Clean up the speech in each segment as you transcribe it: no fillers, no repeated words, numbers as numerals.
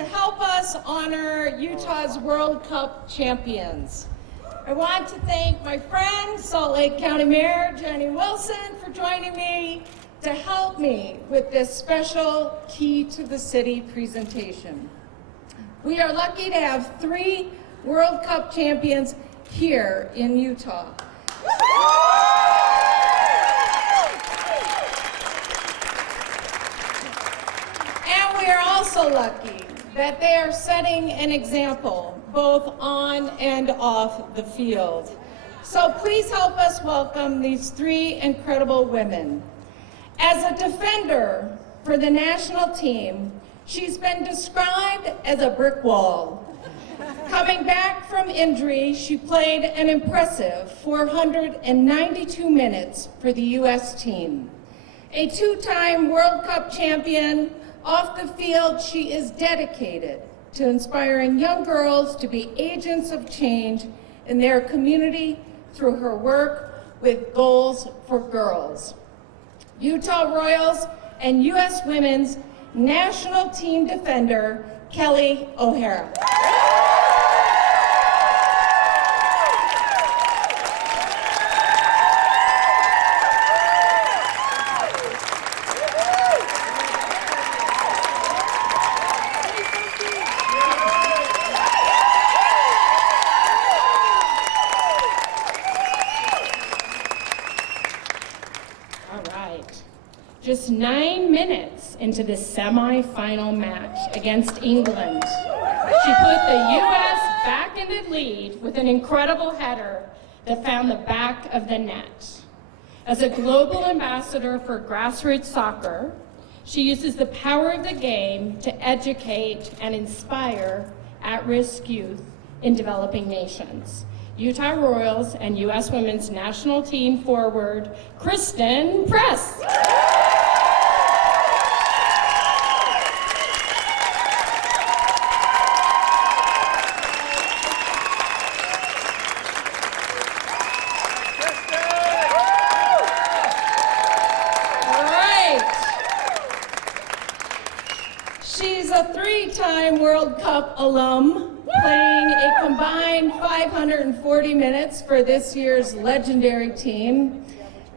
to help us honor Utah's World Cup champions. I want to thank my friend, Salt Lake County Mayor Jenny Wilson, for joining me to help me with this special Key to the City presentation. We are lucky to have 3 World Cup champions here in Utah. And we are also lucky that they are setting an example both on and off the field. So please help us welcome these 3 incredible women. As a defender for the national team, she's been described as a brick wall. Coming back from injury, she played an impressive 492 minutes for the U.S. team. A 2-time World Cup champion, off the field, she is dedicated to inspiring young girls to be agents of change in their community through her work with Goals for Girls. Utah Royals and U.S. Women's national team defender, Kelley O'Hara. Just 9 minutes into the semi-final match against England, she put the U.S. back in the lead with an incredible header that found the back of the net. As a global ambassador for grassroots soccer, she uses the power of the game to educate and inspire at-risk youth in developing nations. Utah Royals and U.S. Women's national team forward, Christen Press. She's a 3-time World Cup alum, playing a combined 540 minutes for this year's legendary team.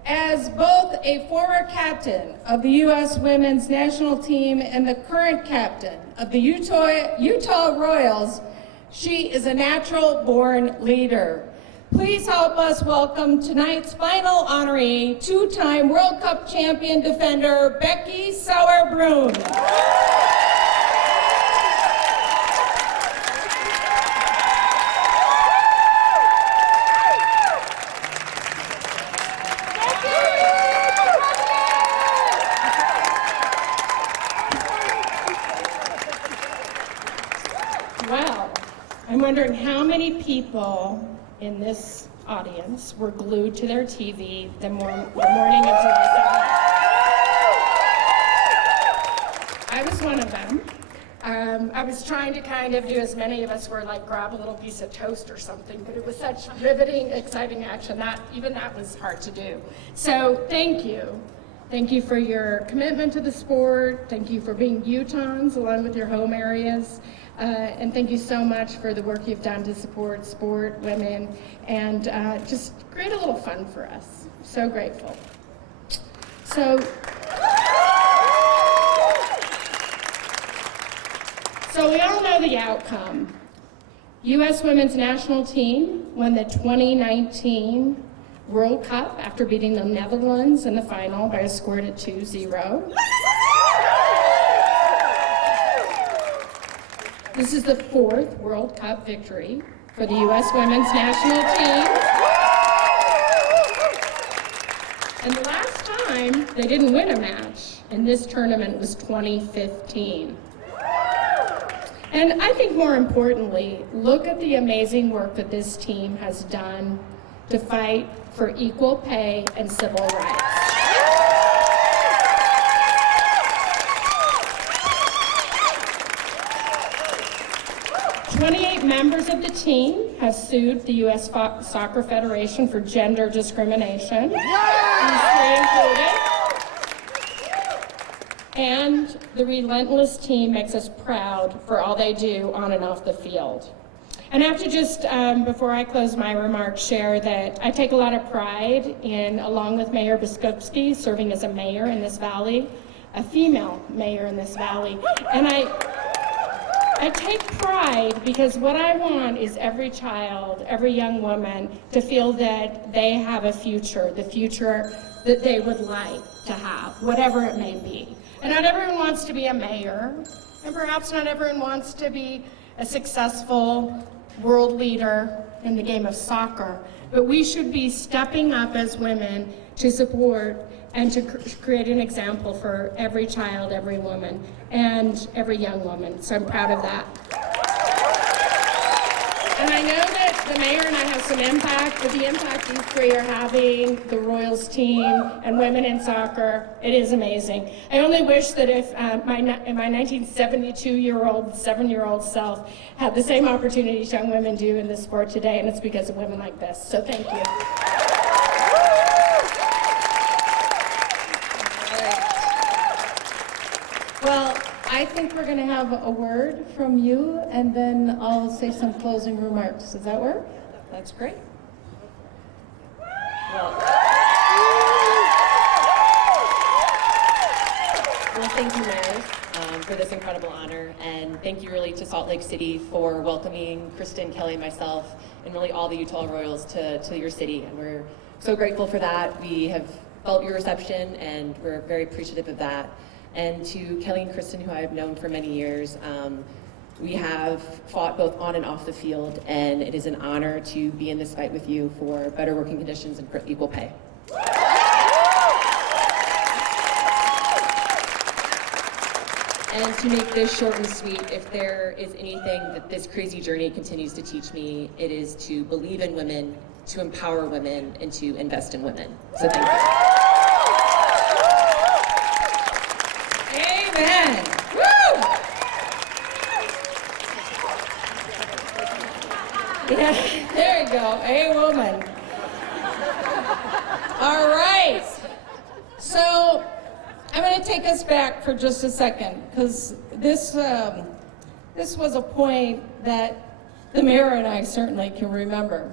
As both a former captain of the U.S. Women's national team and the current captain of the Utah Royals, she is a natural-born leader. Please help us welcome tonight's final honoree, 2-time World Cup champion defender, Becky Sauerbrunn. Well, I'm wondering how many people in this audience were glued to their TV the morning of July 7th. I was one of them. I was trying to kind of do as many of us were, like grab a little piece of toast or something, but it was such riveting, exciting action that even that was hard to do. So thank you. Thank you for your commitment to the sport. Thank you for being Utahns along with your home areas. And thank you so much for the work you've done to support sport, women, and just create a little fun for us. So grateful. So we all know the outcome. U.S. Women's national team won the 2019 World Cup after beating the Netherlands in the final by a score of 2-0. This is the 4th World Cup victory for the U.S. Women's national team. And the last time they didn't win a match in this tournament was 2015. And I think more importantly, look at the amazing work that this team has done to fight for equal pay and civil rights. 28 members of the team have sued the U.S. Soccer Federation for gender discrimination, these 3 included. And the relentless team makes us proud for all they do on and off the field. And I have to just, before I close my remarks, share that I take a lot of pride in, along with Mayor Biskupski, serving as a mayor in this valley, a female mayor in this valley. And I take pride because what I want is every child, every young woman to feel that they have a future, the future that they would like to have, whatever it may be. And not everyone wants to be a mayor, and perhaps not everyone wants to be a successful world leader in the game of soccer, but we should be stepping up as women to support and to create an example for every child, every woman, and every young woman. So I'm proud of that. And I know that the mayor and I have some impact, but the impact you three are having, the Royals team and women in soccer, it is amazing. I only wish that if my 1972-year-old, 7-year-old self had the same opportunities young women do in this sport today, and it's because of women like this. So thank you. Well, I think we're going to have a word from you, and then I'll say some closing remarks. Does that work? That's great. Well, thank you, Mayor, for this incredible honor, and thank you really to Salt Lake City for welcoming Christen, Kelley, myself, and really all the Utah Royals to your city, and we're so grateful for that. We have felt your reception, and we're very appreciative of that. And to Kelley and Christen, who I have known for many years, we have fought both on and off the field, and it is an honor to be in this fight with you for better working conditions and for equal pay. And to make this short and sweet, if there is anything that this crazy journey continues to teach me, it is to believe in women, to empower women, and to invest in women. So thank you. Amen. Woo! Yeah, there you go. A woman. All right. So I'm going to take us back for just a second, because this was a point that the mayor and I certainly can remember.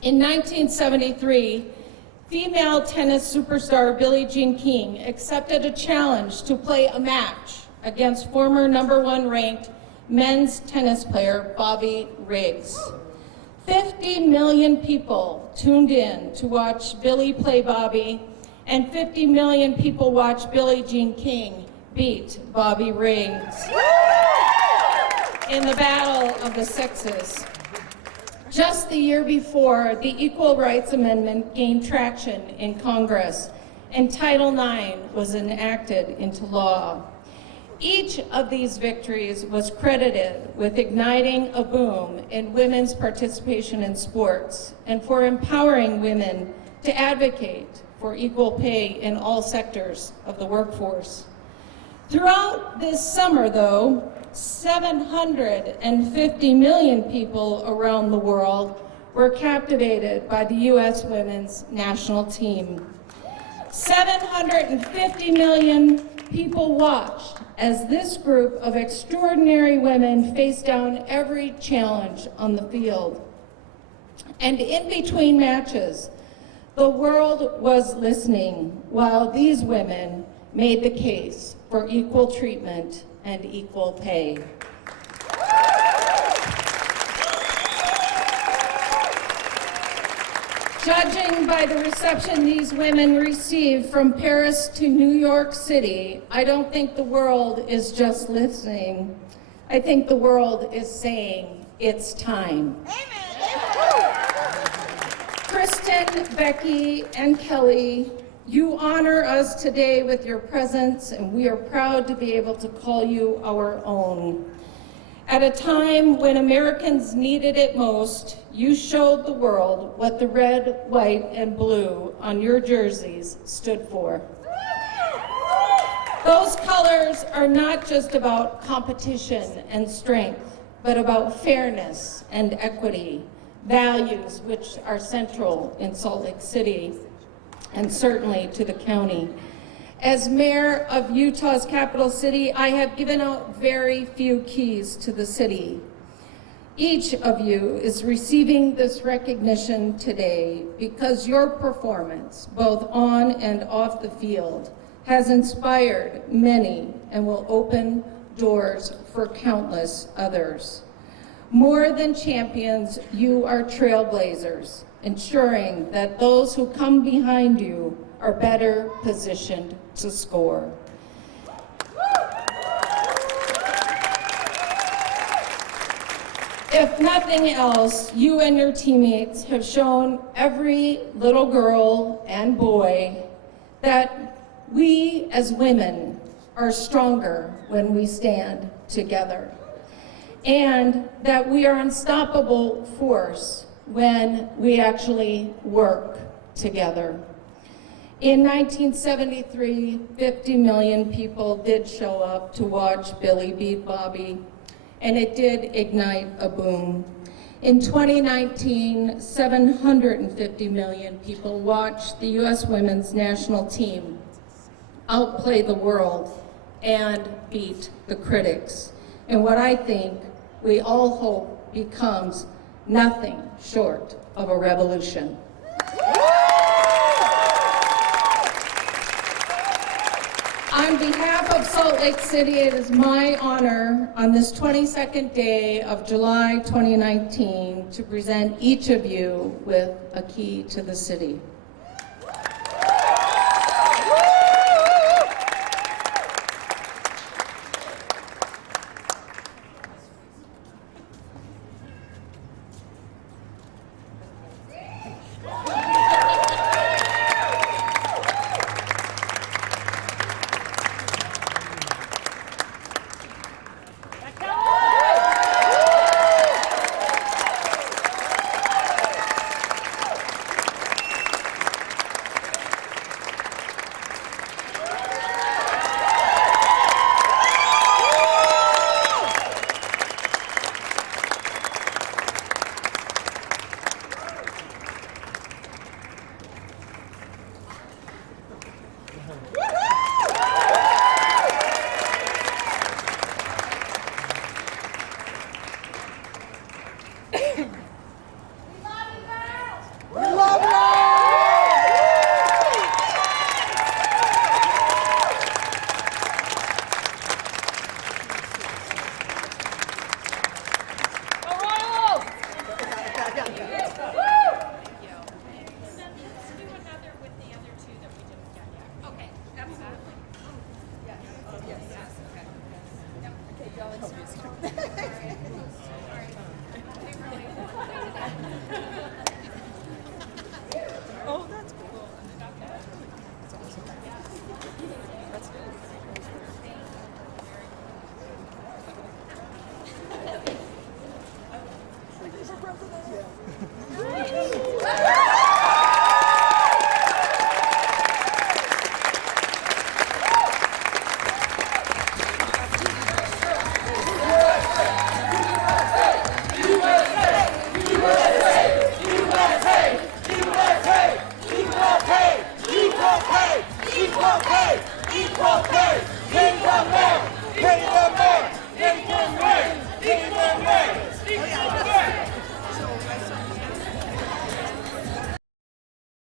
In 1973, female tennis superstar Billie Jean King accepted a challenge to play a match against former #1 ranked men's tennis player Bobby Riggs. 50 million people tuned in to watch Billie play Bobby, and 50 million people watched Billie Jean King beat Bobby Riggs in the battle of the sexes. Just the year before, the Equal Rights Amendment gained traction in Congress, and Title IX was enacted into law. Each of these victories was credited with igniting a boom in women's participation in sports and for empowering women to advocate for equal pay in all sectors of the workforce. Throughout this summer, though, 750 million people around the world were captivated by the U.S. women's national team. 750 million people watched as this group of extraordinary women faced down every challenge on the field. And in between matches, the world was listening while these women made the case for equal treatment and equal pay. Judging by the reception these women received from Paris to New York City, I don't think the world is just listening. I think the world is saying it's time. Christen, Becky, and Kelley, you honor us today with your presence, and we are proud to be able to call you our own. At a time when Americans needed it most, you showed the world what the red, white, and blue on your jerseys stood for. Those colors are not just about competition and strength, but about fairness and equity, values which are central in Salt Lake City and certainly to the county. As mayor of Utah's capital city, I have given out very few keys to the city. Each of you is receiving this recognition today because your performance, both on and off the field, has inspired many and will open doors for countless others. More than champions, you are trailblazers, ensuring that those who come behind you are better positioned to score. If nothing else, you and your teammates have shown every little girl and boy that we as women are stronger when we stand together, and that we are an unstoppable force when we actually work together. In 1973, 50 million people did show up to watch Billy beat Bobby, and it did ignite a boom. In 2019, 750 million people watched the U.S. women's national team outplay the world and beat the critics, in what I think we all hope becomes nothing short of a revolution. On behalf of Salt Lake City, it is my honor on this 22nd day of July 2019 to present each of you with a key to the city.